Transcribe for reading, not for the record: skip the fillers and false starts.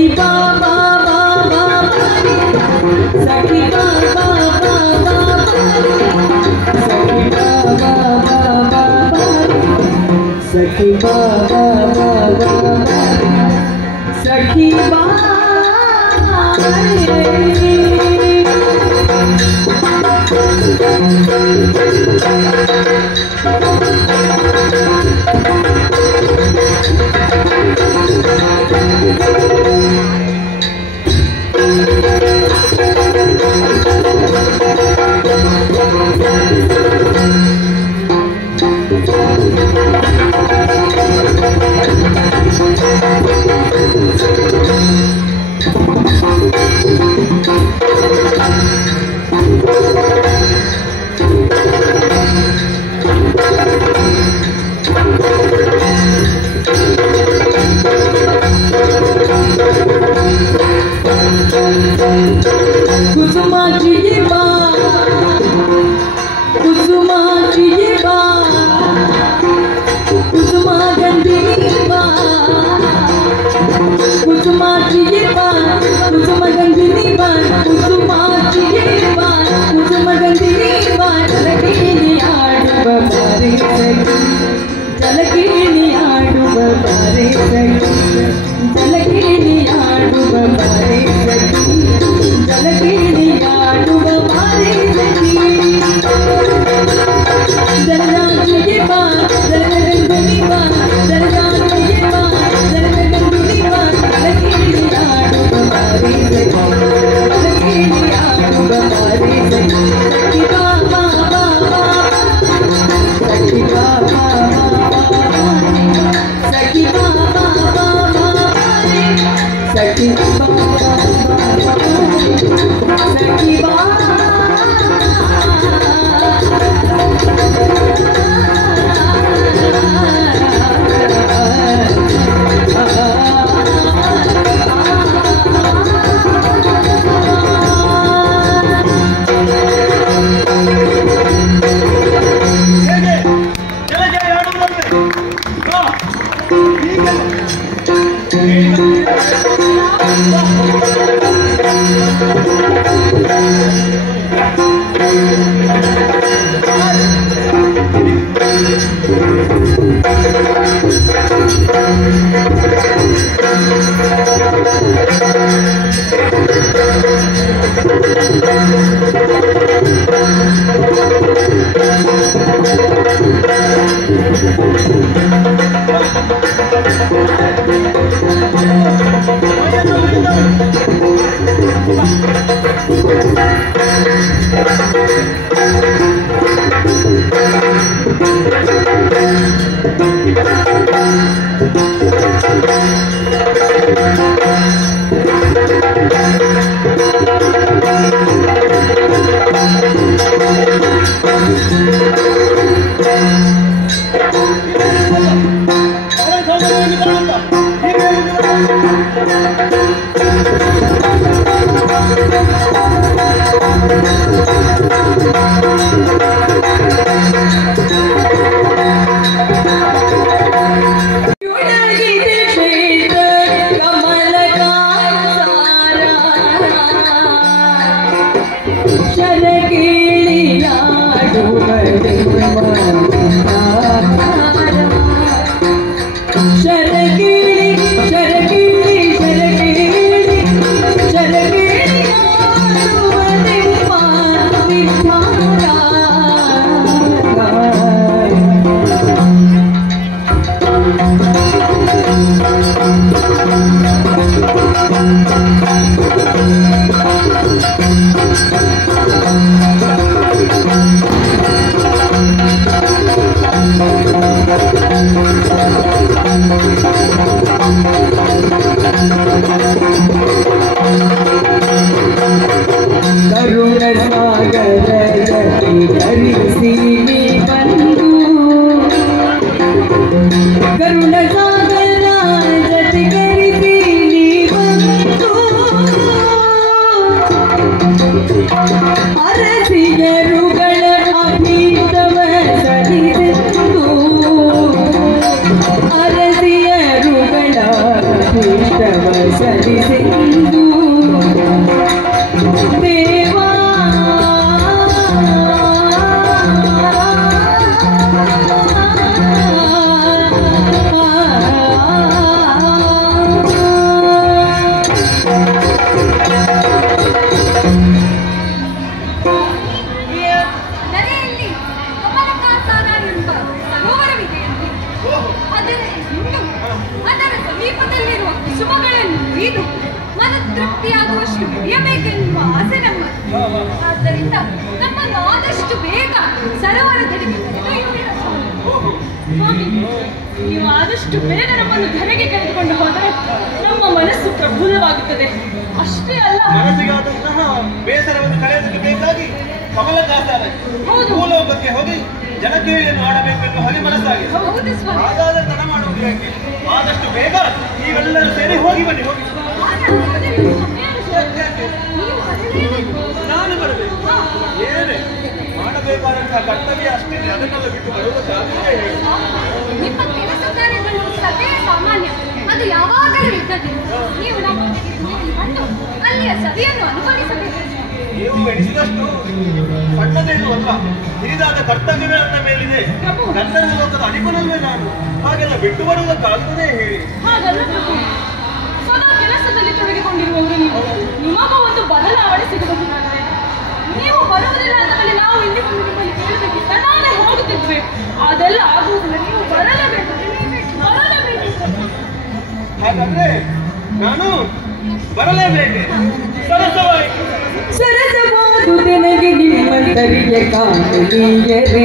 सखी बाबा बाबा सखी बाबा बाबा सखी बाबा बाबा सखी बाबा बाबा सखी कुसुमाची ये बात कुसुमाची ये बात कुसुमा गंधिनी बात कुसुमाची ये बात कुसुमा गंधिनी बात कुसुमाची ये बात कुसुमा गंधिनी बात जलकिनी आडुब बारे सखी जलकिनी आडुब बारे सखी जलकिनी आडुब बारे सखी जलकिनी आडुब बारे सखी जलजाची ये बात जलगंधिनी बात जलजाची ये बात जलगंधिनी बात जलकिनी आडुब बारे सखी जलकिनी आडुब बारे सखी सखी बाबा बाबा सखी बाबा बाबा सखी बाबा बाबा सखी बाबा सखी Sadi ಪ್ರಾಪ್ತಿಯಾಗುವಷ್ಟು ಬೆಳೆಯಬೇಕೆನ್ನುವ ಆಸೆ ನಮ್ಮದು. ಆದ್ದರಿಂದ ನಮ್ಮನ್ನು ಆದಷ್ಟು ಬೇಗ ಸರೋವರದಡಿಗೆ ಕರೆದೊಯ್ಯುವಿರಾ ಸ್ವಾಮಿ? ನೀವು ಆದಷ್ಟು ಬೇಗ ನಮ್ಮನ್ನು ಧರೆಗೆ ಕರೆದುಕೊಂಡು ಹೋದರೆ ನಮ್ಮ ಮನಸ್ಸು ಪ್ರಫುಲ್ಲವಾಗುತ್ತದೆ. ಅಷ್ಟೇ ಅಲ್ಲ, ಮನಸ್ಸಿಗಾದಂತಹ ಬೇಸರವನ್ನು ಕಳೆಯೋದಕ್ಕೆ ಬೇಕಾಗಿ ಕಮಲದಾಸರ ಭೂಲೋಕಕ್ಕೆ ಹೋಗಿ ಜನಕೇಳಿಯನ್ನು ಆಡಬೇಕೆಂದು ಹಾಗೆ ಮನಸ್ಸಾಗಿದೆ. ಹೌದು ಸ್ವಾಮಿ. ಹಾಗಾದರೆ ತಡ ಮಾಡುವುದು ಯಾಕೆ? ಆದಷ್ಟು ಬೇಗ ನೀವೆಲ್ಲರೂ ಸೇರಿ ಹೋಗಿ ಬನ್ನಿ. ಹೋಗಿ ನಾನು ಬರಬೇಕು. ಏನೇ ಮಾಡಬೇಕಾದಂತಹ ಕರ್ತವ್ಯ ಅಷ್ಟಿದೆ, ಅದನ್ನೆಲ್ಲ ಬಿಟ್ಟು ಬರುವುದಕ್ಕಾಗದೇ ಹೇಳಿ. ನಿಮ್ಮ ಕೆಲಸ ಕಾರ್ಯಗಳು ಸಭೆಯ ಸಾಮಾನ್ಯ, ಅದು ಯಾವಾಗಲೂ ಇದ್ದದ್ದು. ನೀವು ನಮ್ಮ ಇಲ್ಲಿ ಬಂದು ಅಲ್ಲಿಯ ಸಭೆಯನ್ನು ಅನುಭವಿಸಬೇಕು. ನೀವು ಎಣಿಸಿದಷ್ಟು ಸಣ್ಣದೇನು ಅಲ್ಲ, ಹಿರಿದಾದ ಕರ್ತವ್ಯವೇ ನನ್ನ ಮೇಲಿದೆ. ಗಂಧರ್ವ ಲೋಕದ ಅಡಿಪನಲ್ವೇ ನಾನು. ಹಾಗೆಲ್ಲ ಬಿಟ್ಟು ಬರುವುದಕ್ಕಾಗುವುದೇ ಹೇಳಿ? ಹಾಗಲ್ಲ ಪ್ರಭು, ಸದಾ ಕೆಲಸದಲ್ಲಿ ತೊಡಗಿಕೊಂಡಿರುವವರು ನೀವು. ನಿಮಗೂ ಒಂದು ಬದಲಾವಣೆ ಸಿಗಬಹುದಾದರೆ ನೀವು ಬರುವುದಿಲ್ಲ ಅಂದ ಮೇಲೆ ನಾವು ಇಲ್ಲಿ ಬಂದು ನಿಮ್ಮಲ್ಲಿ ಕೇಳಬೇಕಿತ್ತ ನಾವೇ ಹೋಗುತ್ತಿದ್ವಿ. ಅದೆಲ್ಲ ಆಗುವುದಿಲ್ಲ. ನೀವು ಬರಲೇಬೇಕು, ಬರಲೇಬೇಕು. ಹಾಗಾದ್ರೆ ನಾನು ಬರಲೇಬೇಕೆ? ಸರಸವಾಯಿತು. ಸರಸವಾದು ನನಗೆ ನಿಮ್ಮಂತರಿಗೆ ಕಾಣುತ್ತೀಯರೇ.